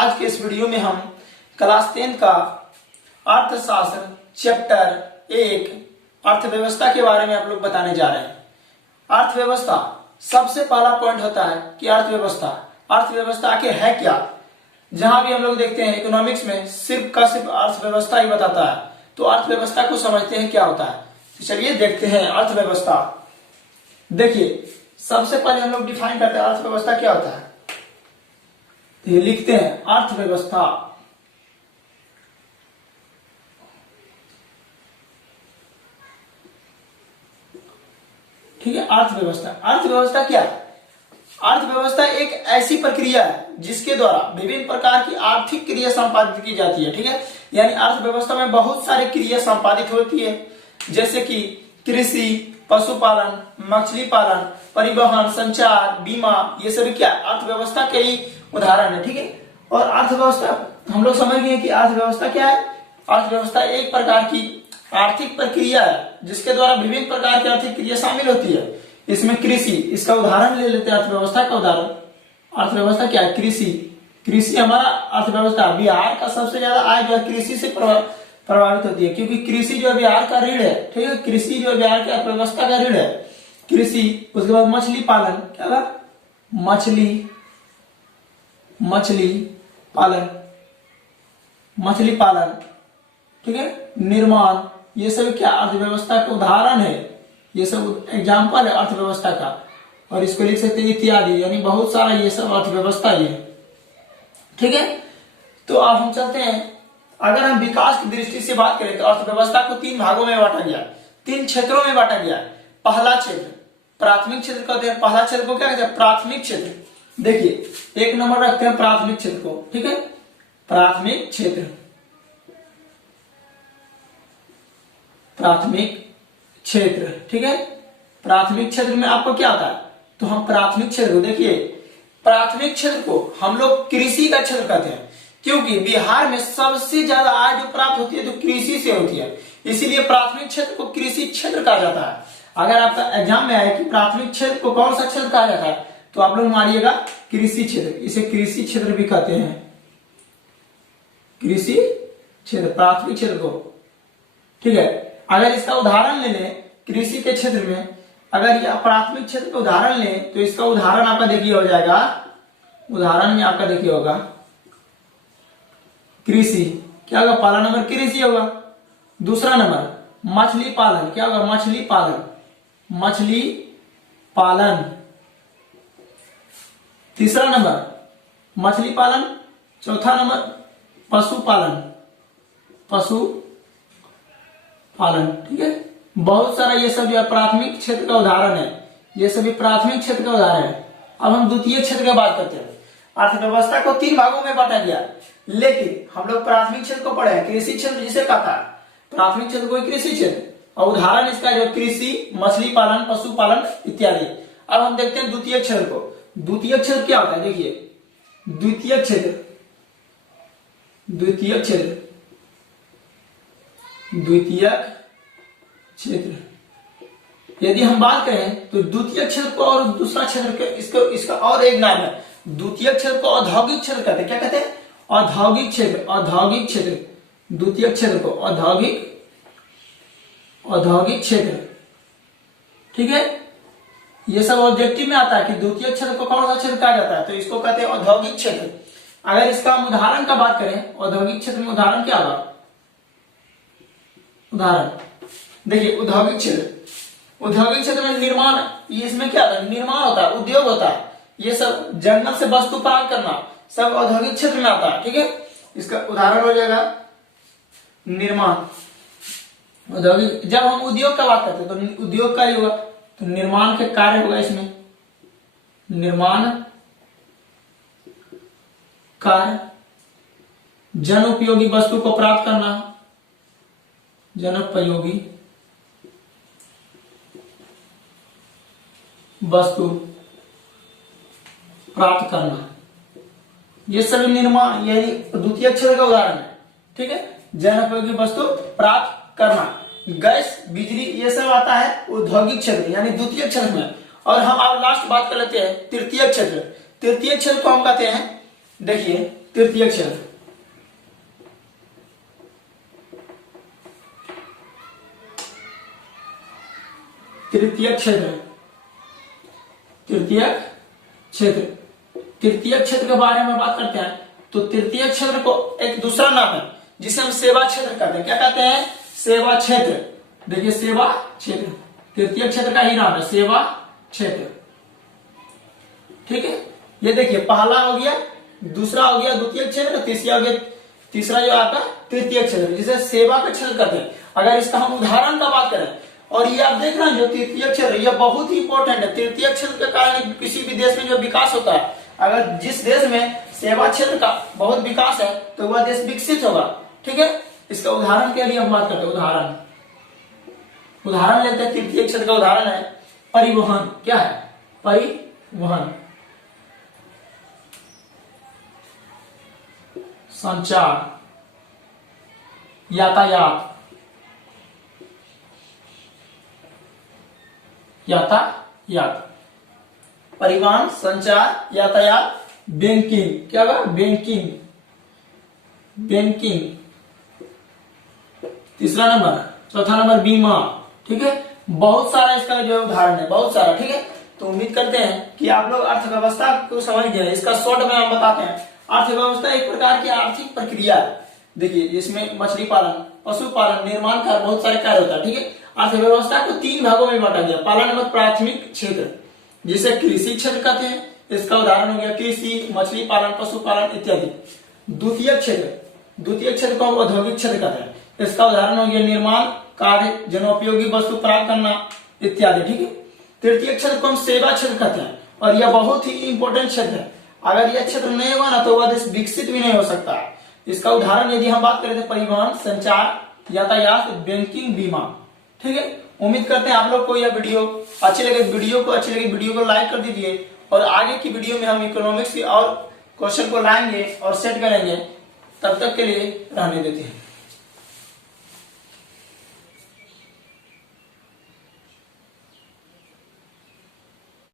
आज के इस वीडियो में हम क्लास 10 का अर्थशास्त्र चैप्टर 1 अर्थव्यवस्था के बारे में आप लोग बताने जा रहे हैं। अर्थव्यवस्था सबसे पहला पॉइंट होता है कि अर्थव्यवस्था आखिर है क्या। जहां भी हम लोग देखते हैं इकोनॉमिक्स में सिर्फ अर्थव्यवस्था ही बताता है, तो अर्थव्यवस्था को समझते हैं क्या होता है। तो चलिए देखते हैं अर्थव्यवस्था। देखिए सबसे पहले हम लोग डिफाइन करते हैं अर्थव्यवस्था क्या होता है। तो ये लिखते हैं अर्थव्यवस्था। ठीक है, अर्थव्यवस्था क्या है? अर्थव्यवस्था एक ऐसी प्रक्रिया है जिसके द्वारा विभिन्न प्रकार की आर्थिक क्रिया संपादित की जाती है। ठीक है, यानी अर्थव्यवस्था में बहुत सारी क्रिया संपादित होती है, जैसे कि कृषि, पशुपालन, मछली पालन, परिवहन, संचार, बीमा, ये सभी क्या अर्थव्यवस्था के ही उदाहरण है। ठीक है, और अर्थव्यवस्था हम लोग समझ गए कि अर्थव्यवस्था क्या है। अर्थव्यवस्था एक प्रकार की आर्थिक प्रक्रिया है जिसके द्वारा विभिन्न प्रकार की आर्थिक क्रिया शामिल होती है। इसमें कृषि, इसका उदाहरण ले लेते हैं। अर्थव्यवस्था का उदाहरण, अर्थव्यवस्था क्या है? कृषि हमारा अर्थव्यवस्था। बिहार का सबसे ज्यादा आय जो है कृषि से प्रभावित होती है, क्योंकि कृषि जो बिहार का रीढ़ है। ठीक है, कृषि जो बिहार की अर्थव्यवस्था का रीढ़ है, कृषि। उसके बाद मछली पालन, क्या था? मछली पालन। ठीक है, निर्माण, ये सब क्या अर्थव्यवस्था का उदाहरण है। ये सब एग्जाम्पल है अर्थव्यवस्था का। और इसको लिख सकते हैं इत्यादि, यानी बहुत सारा ये सब अर्थव्यवस्था ही है। ठीक है, तो अब हम चलते हैं। अगर हम विकास की दृष्टि से बात करें तो अर्थव्यवस्था को 3 भागों में बांटा गया, 3 क्षेत्रों में बांटा गया। पहला क्षेत्र प्राथमिक क्षेत्र कहते हैं। पहला क्षेत्र को क्या कहते हैं? प्राथमिक क्षेत्र। देखिए 1 नंबर रखते हैं प्राथमिक क्षेत्र को। ठीक है, प्राथमिक क्षेत्र ठीक है। प्राथमिक क्षेत्र में आपको क्या आता है? तो हम प्राथमिक क्षेत्र को देखिए, प्राथमिक क्षेत्र को हम लोग कृषि का क्षेत्र कहते हैं, क्योंकि बिहार में सबसे ज्यादा आय जो प्राप्त होती है तो कृषि से होती है, इसीलिए प्राथमिक क्षेत्र को कृषि क्षेत्र कहा जाता है। अगर आपका एग्जाम में आए कि प्राथमिक क्षेत्र को कौन सा क्षेत्र कहा जाता है, तो आप लोग मारिएगा कृषि क्षेत्र। इसे कृषि क्षेत्र भी कहते हैं, कृषि क्षेत्र, प्राथमिक क्षेत्र को। ठीक है, अगर इसका उदाहरण ले लें कृषि के क्षेत्र में, अगर यह प्राथमिक क्षेत्र का उदाहरण लें तो इसका उदाहरण आपका देखिए हो जाएगा, उदाहरण में आपका देखिए होगा कृषि, क्या होगा? पहला नंबर कृषि होगा। दूसरा नंबर मछली पालन, क्या होगा? मछली पालन। तीसरा नंबर मछली पालन। चौथा नंबर पशुपालन। ठीक है, बहुत सारा ये सब जो है प्राथमिक क्षेत्र का उदाहरण है। ये सभी प्राथमिक क्षेत्र का उदाहरण है। अब हम द्वितीय क्षेत्र की बात करते हैं। अर्थव्यवस्था को 3 भागों में बांटा गया, लेकिन हम लोग प्राथमिक क्षेत्र को पढ़े हैं, कृषि क्षेत्र जिसे कहता है। प्राथमिक क्षेत्र को कृषि क्षेत्र, और उदाहरण इसका जो कृषि, मछली पालन, पशुपालन इत्यादि। अब हम देखते हैं द्वितीय क्षेत्र को। द्वितीय क्षेत्र क्या होता है? देखिए द्वितीय क्षेत्र यदि हम बात करें तो द्वितीय क्षेत्र को और दूसरा क्षेत्र इसका और एक नाम है। द्वितीय क्षेत्र को औद्योगिक क्षेत्र कहते हैं। क्या कहते हैं? औद्योगिक क्षेत्र। द्वितीय क्षेत्र को औद्योगिक क्षेत्र। ठीक है, ये सब ऑब्जेक्टिव में आता है कि द्वितीय क्षेत्र को कौन सा क्षेत्र कहा जाता है, तो इसको कहते हैं औद्योगिक क्षेत्र। अगर इसका हम उदाहरण का बात करें, औद्योगिक क्षेत्र में उदाहरण क्या होगा? उदाहरण देखिए औद्योगिक क्षेत्र में निर्माण, ये इसमें क्या होता है? निर्माण होता है, उद्योग होता है। ये सब जंगल से वस्तु प्राप्त करना सब औद्योगिक क्षेत्र में आता है। ठीक है, इसका उदाहरण हो जाएगा निर्माण। औद्योगिक, जब हम उद्योग का बात करते हैं तो उद्योग का ही होगा, तो निर्माण के कार्य होगा इसमें, निर्माण कार्य। जन उपयोगी वस्तु को प्राप्त करना, जनोपयोगी वस्तु प्राप्त करना, ये सभी निर्माण यानी द्वितीय क्षेत्र का उदाहरण है। ठीक है, जनोपयोगी वस्तु प्राप्त करना। गैस, बिजली, ये सब आता है औद्योगिक क्षेत्र यानी द्वितीय क्षेत्र में। और हम अब लास्ट बात कर लेते हैं तृतीय क्षेत्र। तृतीय क्षेत्र को हम कहते हैं, देखिए तृतीय क्षेत्र, तृतीय क्षेत्र, तृतीय क्षेत्र, तृतीय क्षेत्र के बारे में बात करते हैं तो तृतीय क्षेत्र को एक दूसरा नाम है जिसे हम सेवा क्षेत्र कहते हैं। क्या कहते हैं? सेवा क्षेत्र। देखिए सेवा क्षेत्र तृतीय क्षेत्र का ही नाम है, सेवा क्षेत्र। ठीक है, ये देखिए पहला हो गया, दूसरा हो गया द्वितीय क्षेत्र, तीसरा जो आपका तृतीय क्षेत्र जिसे सेवा का क्षेत्र कहते हैं। अगर इसका हम उदाहरण का बात करें, और ये आप देख रहे हैं जो तृतीय क्षेत्र, ये बहुत ही इंपॉर्टेंट है। तृतीय क्षेत्र के कारण किसी भी देश में जो विकास होता है, अगर जिस देश में सेवा क्षेत्र का बहुत विकास है तो वह देश विकसित होगा। ठीक है, इसका उदाहरण के लिए हम बात करते हैं। उदाहरण लेते हैं। तृतीय क्षेत्र का उदाहरण है परिवहन। क्या है? परिवहन, संचार, यातायात, परिवहन, संचार, यातायात, बैंकिंग। क्या होगा? बैंकिंग। तीसरा नंबर, चौथा नंबर बीमा। ठीक है, बहुत सारा इसका जो उदाहरण है, बहुत सारा। ठीक है, तो उम्मीद करते हैं कि आप लोग अर्थव्यवस्था को समझ गए। इसका शॉर्ट में हम बताते हैं। अर्थव्यवस्था एक प्रकार की आर्थिक प्रक्रिया है। देखिए इसमें मछली पालन, पशुपालन, निर्माण कार्य, बहुत सारे कार्य होता है। ठीक है, अर्थव्यवस्था को 3 भागों में बांटा गया। पहला नंबर प्राथमिक क्षेत्र जिसे कृषि क्षेत्र कहते हैं। इसका उदाहरण हो गया कृषि, मछली पालन, पशुपालन इत्यादि। द्वितीय क्षेत्र को हम औद्योगिक क्षेत्र कहते हैं। इसका उदाहरण हो गया निर्माण कार्य, जनोपयोगी वस्तु प्राप्त करना इत्यादि। ठीक है, तृतीय क्षेत्र को हम सेवा क्षेत्र कहते हैं और यह बहुत ही इंपॉर्टेंट क्षेत्र है। अगर यह क्षेत्र नहीं होगा ना तो वह देश विकसित भी नहीं हो सकता। इसका उदाहरण यदि हम बात करें तो परिवहन, संचार, यातायात, बैंकिंग, बीमा। ठीक है, उम्मीद करते हैं आप लोग को यह वीडियो अच्छी लगे। वीडियो को लाइक कर दीजिए और आगे की वीडियो में हम इकोनॉमिक्स की और क्वेश्चन को लाएंगे और सेट करेंगे। तब तक के लिए रहने देते हैं।